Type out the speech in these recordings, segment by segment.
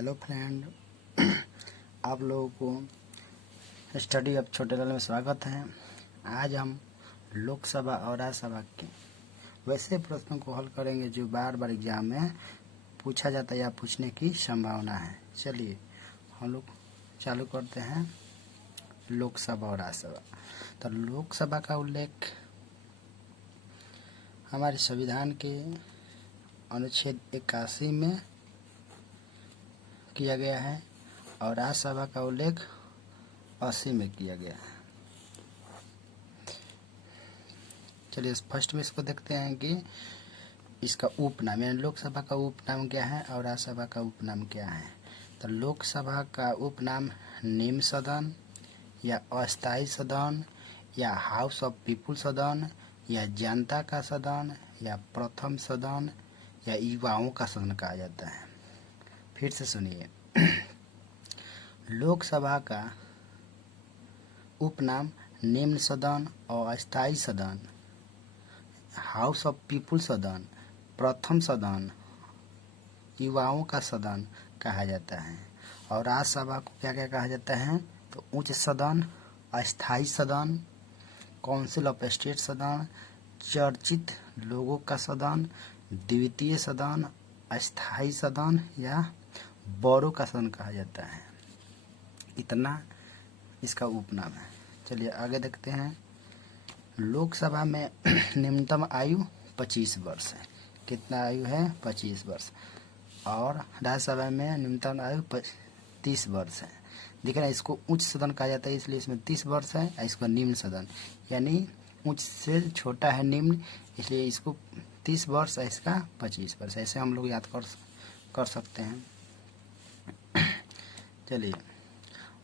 Hello friend, आप लोगों को स्टडी अब छोटे लेवल में स्वागत है। आज हम लोकसभा और राज्यसभा के वैसे प्रश्नों को हल करेंगे जो बार बार एग्जाम में पूछा जाता है या पूछने की संभावना है। चलिए हम लोग चालू करते हैं लोकसभा और राज्यसभा। तो लोकसभा का उल्लेख हमारे संविधान के अनुच्छेद 81 में किया गया है और राज्यसभा का उल्लेख 80 में किया गया है। चलिए फर्स्ट में इसको देखते हैं कि इसका उपनाम यानी लोकसभा का उपनाम क्या है और राज्यसभा का उपनाम क्या है। तो लोकसभा का उपनाम निम्न सदन या अस्थायी सदन या हाउस ऑफ पीपुल सदन या जनता का सदन या प्रथम सदन या युवाओं का सदन कहा जाता है। फिर से सुनिए, लोकसभा का उपनाम निम्न सदन और अस्थायी सदन, हाउस ऑफ पीपुल सदन, प्रथम सदन, युवाओं का सदन कहा जाता है। और राज्यसभा को क्या क्या कहा जाता है? तो उच्च सदन, अस्थायी सदन, काउंसिल ऑफ स्टेट सदन, चर्चित लोगों का सदन, द्वितीय सदन, अस्थायी सदन या बड़ों का सदन कहा जाता है। इतना इसका उपनाम है। चलिए आगे देखते हैं। लोकसभा में न्यूनतम आयु 25 वर्ष है। कितना आयु है? 25 वर्ष। और राज्यसभा में न्यूनतम आयु 30 वर्ष है। देखिए ना, इसको उच्च सदन कहा जाता है इसलिए इसमें 30 वर्ष है। इसको निम्न सदन यानी उच्च से छोटा है निम्न, इसलिए इसको 30 वर्ष है, इसका 25 वर्ष। ऐसे हम लोग याद कर सकते हैं। चलिए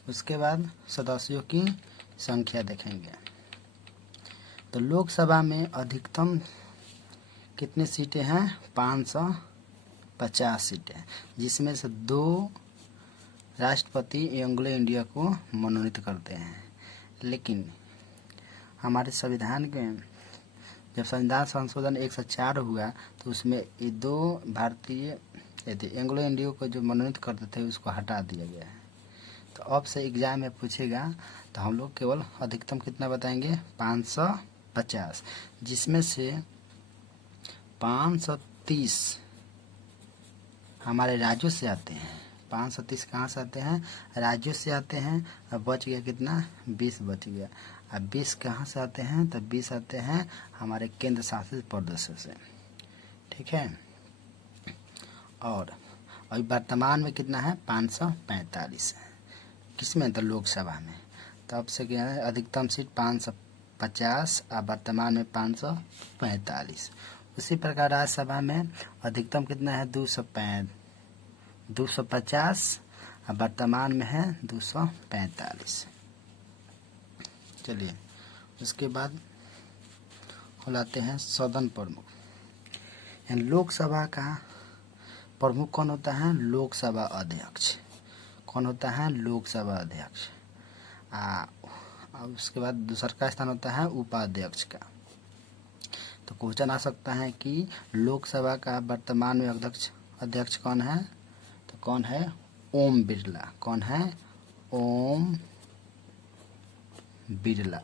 उसके बाद सदस्यों की संख्या देखेंगे। तो लोकसभा में अधिकतम कितनी सीटें हैं? 550 सीटें, जिसमें से 2 राष्ट्रपति एंग्लो इंडिया को मनोनीत करते हैं। लेकिन हमारे संविधान के जब संविधान संशोधन 104 हुआ तो उसमें ये 2 भारतीय एंग्लो इंडिया को जो मनोनीत करते थे उसको हटा दिया गया है। तो अब से एग्जाम में पूछेगा तो हम लोग केवल अधिकतम कितना बताएंगे? 550, जिसमें से 530 हमारे राज्यों से आते हैं। 530 कहाँ से आते हैं? राज्यों से आते हैं। अब बच गया कितना? 20 बच गया। अब 20 कहाँ से आते हैं? तो 20 आते हैं हमारे केंद्र शासित प्रदेशों से। ठीक है। और अभी वर्तमान में कितना है? 545 है। किसमें? तो लोकसभा में। तब से क्या है? अधिकतम सीट 550 और वर्तमान में 545। उसी प्रकार राज्यसभा में अधिकतम कितना है? 250 और वर्तमान में है 245। चलिए उसके बाद बुलाते हैं सदन प्रमुख। लोकसभा का प्रमुख कौन होता है? लोकसभा अध्यक्ष। कौन होता है? लोकसभा अध्यक्ष। उसके बाद दूसरा का स्थान होता है उपाध्यक्ष का। तो क्वेश्चन आ सकता है कि लोकसभा का वर्तमान में अध्यक्ष कौन है? तो कौन है? ओम बिरला। कौन है? ओम बिरला।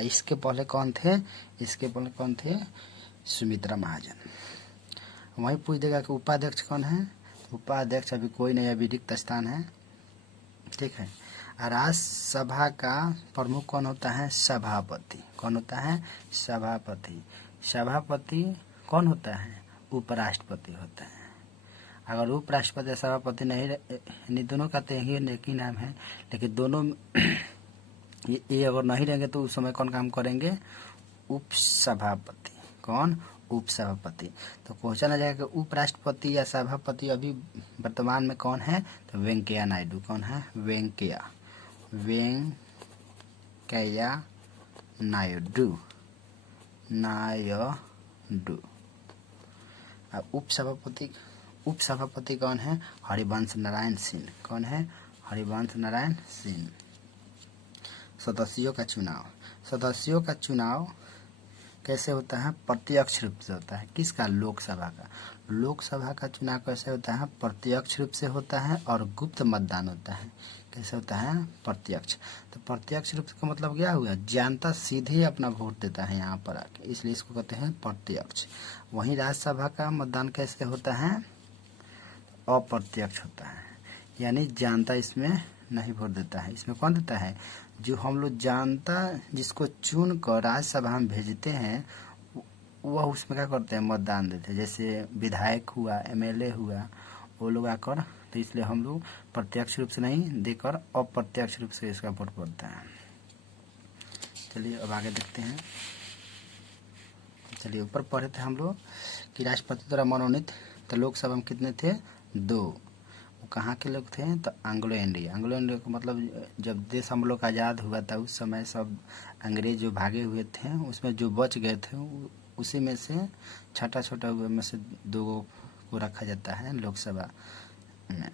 इसके पहले कौन थे? सुमित्रा महाजन। वहीं पूछ देगा कि उपाध्यक्ष कौन है? उपाध्यक्ष अभी कोई नहीं, अभी रिक्त स्थान है। ठीक है। राज्यसभा का प्रमुख कौन होता है? सभापति। कौन होता है? सभापति। सभापति कौन होता है? उपराष्ट्रपति होता है। अगर उपराष्ट्रपति या सभापति नहीं, दोनों का तो एक ही नाम है, लेकिन दोनों ये अगर नहीं रहेंगे तो उस समय कौन काम करेंगे? उपसभापति। कौन? उपसभापति। तो क्वेश्चन आ जाएगा कि उपराष्ट्रपति या सभापति अभी वर्तमान में कौन है? तो वेंकैया नायडू। कौन है? वेंकैया नायडू। उपसभापति कौन है? हरिवंश नारायण सिंह। कौन है? हरिवंश नारायण सिंह। सदस्यों का चुनाव कैसे होता है? प्रत्यक्ष रूप से होता है। किसका? लोकसभा का। लोकसभा का चुनाव कैसे होता है? प्रत्यक्ष रूप से होता है और गुप्त मतदान होता है। कैसे होता है? प्रत्यक्ष। तो प्रत्यक्ष रूप का मतलब क्या हुआ? जनता सीधे अपना वोट देता है यहाँ पर आके, इसलिए इसको कहते हैं प्रत्यक्ष। वहीं राज्यसभा का मतदान कैसे होता है? अप्रत्यक्ष होता है, यानी जनता इसमें नहीं वोट देता है। इसमें कौन देता है? जो हम लोग जनता जिसको चुन कर राज्यसभा में भेजते हैं वह उसमें क्या करते हैं? मतदान देते हैं। जैसे विधायक हुआ, एमएलए हुआ, वो लोग आकर, तो इसलिए हम लोग प्रत्यक्ष रूप से नहीं देकर अप्रत्यक्ष रूप से इसका वोट पड़ता है। चलिए अब आगे देखते हैं। चलिए ऊपर पढ़े थे हम लोग कि राष्ट्रपति द्वारा मनोनीत, तो लोकसभा में कितने थे? 2। वो कहाँ के लोग थे? तो एंग्लो इंडिया। एंग्लो इंडिया का मतलब जब देश हम लोग आज़ाद हुआ था उस समय सब अंग्रेज जो भागे हुए थे उसमें जो बच गए थे उसी में से छोटा छोटा में से 2 को रखा जाता है लोकसभा में।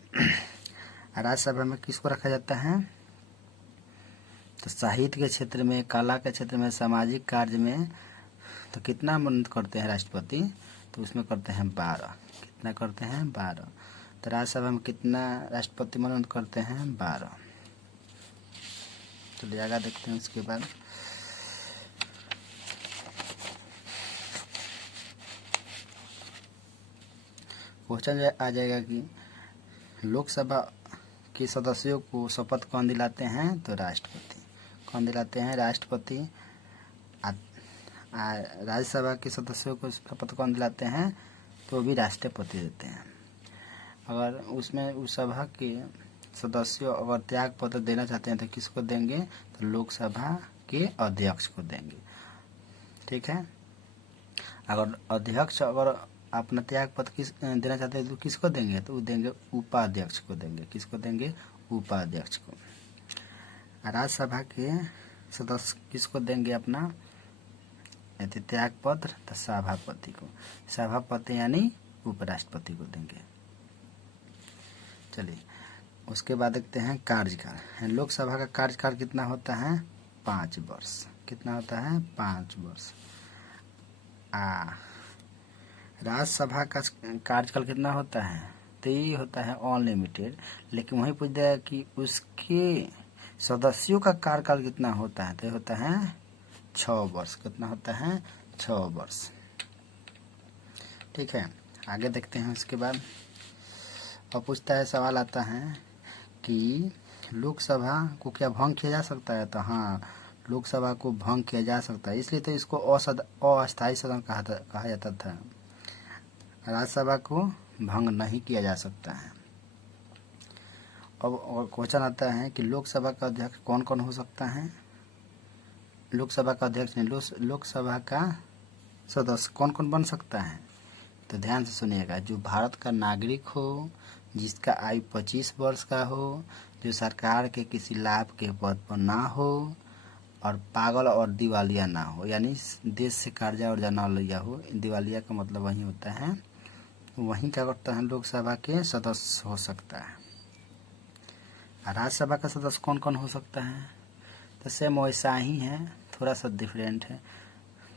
राज्यसभा में किसको रखा जाता है? तो साहित्य के क्षेत्र में, कला के क्षेत्र में, सामाजिक कार्य में तो कितना मनोनीत करते हैं राष्ट्रपति? तो उसमें करते हैं 12। कितना करते हैं? 12। तो राज्यसभा में कितना राष्ट्रपति मनोनीत करते हैं? 12। तो आगे देखते हैं उसके बाद। क्वेश्चन आ जाएगा कि लोकसभा के सदस्यों को शपथ कौन दिलाते हैं? तो राष्ट्रपति। कौन दिलाते हैं? राष्ट्रपति। राज्यसभा के सदस्यों को शपथ कौन दिलाते हैं? तो भी राष्ट्रपति देते हैं। अगर उसमें उस सभा के सदस्यों अगर त्याग पत्र देना चाहते हैं तो किसको देंगे? तो लोकसभा के अध्यक्ष को देंगे। ठीक है। अगर अध्यक्ष अगर अपना त्याग पत्र देना चाहते हैं तो किसको देंगे? तो देंगे उपाध्यक्ष को देंगे। किसको देंगे? उपाध्यक्ष को। राज्यसभा के सदस्य किसको देंगे अपना त्याग पत्र? तो सभापति को। सभापति यानी उपराष्ट्रपति को देंगे। चलिए उसके बाद देखते हैं कार्यकाल। लोकसभा का कार्यकाल कितना होता है? 5 वर्ष। कितना होता है? 5 वर्ष। राज्यसभा का कार्यकाल कितना होता है? तो ये होता है अनलिमिटेड, लेकिन वहीं पूछ दिया कि उसके सदस्यों का कार्यकाल कितना होता है? तो होता है 6 वर्ष। कितना होता है? 6 वर्ष। ठीक है, आगे देखते हैं। उसके बाद अब पूछता है, सवाल आता है कि लोकसभा को क्या भंग किया जा सकता है? तो हाँ, लोकसभा को भंग किया जा सकता है, इसलिए तो इसको अस्थायी सदन कहा जाता था। राज्यसभा को भंग नहीं किया जा सकता है। अब क्वेश्चन आता है कि लोकसभा का अध्यक्ष कौन कौन हो सकता है? लोकसभा का अध्यक्ष नहीं, लोकसभा का सदस्य कौन कौन बन सकता है? तो ध्यान से सुनिएगा। जो भारत का नागरिक हो, जिसका आयु 25 वर्ष का हो, जो सरकार के किसी लाभ के पद पर ना हो और पागल और दिवालिया ना हो, यानी देश से कर्जा और ना लिया हो। दिवालिया का मतलब वही होता है, वहीं क्या करता है? लोकसभा के सदस्य हो सकता है। राज्यसभा का सदस्य कौन कौन हो सकता है? तो सेम वैसा ही है, थोड़ा सा डिफरेंट है।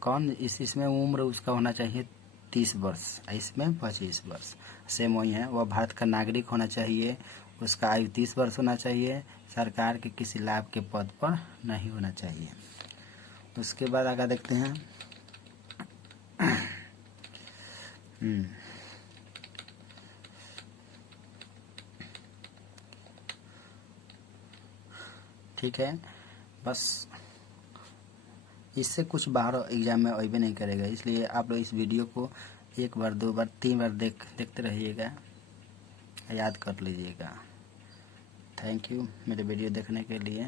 कौन? इसमें उम्र उसका होना चाहिए 30 वर्ष, इसमें 25 वर्ष। सेम वही है। वह भारत का नागरिक होना चाहिए, उसका आयु 30 वर्ष होना चाहिए, सरकार के किसी लाभ के पद पर नहीं होना चाहिए। उसके बाद आगे देखते हैं। ठीक है, बस इससे कुछ बाहर एग्जाम में अभी नहीं करेगा, इसलिए आप लोग इस वीडियो को 1 बार 2 बार 3 बार देखते रहिएगा, याद कर लीजिएगा। थैंक यू मेरे वीडियो देखने के लिए।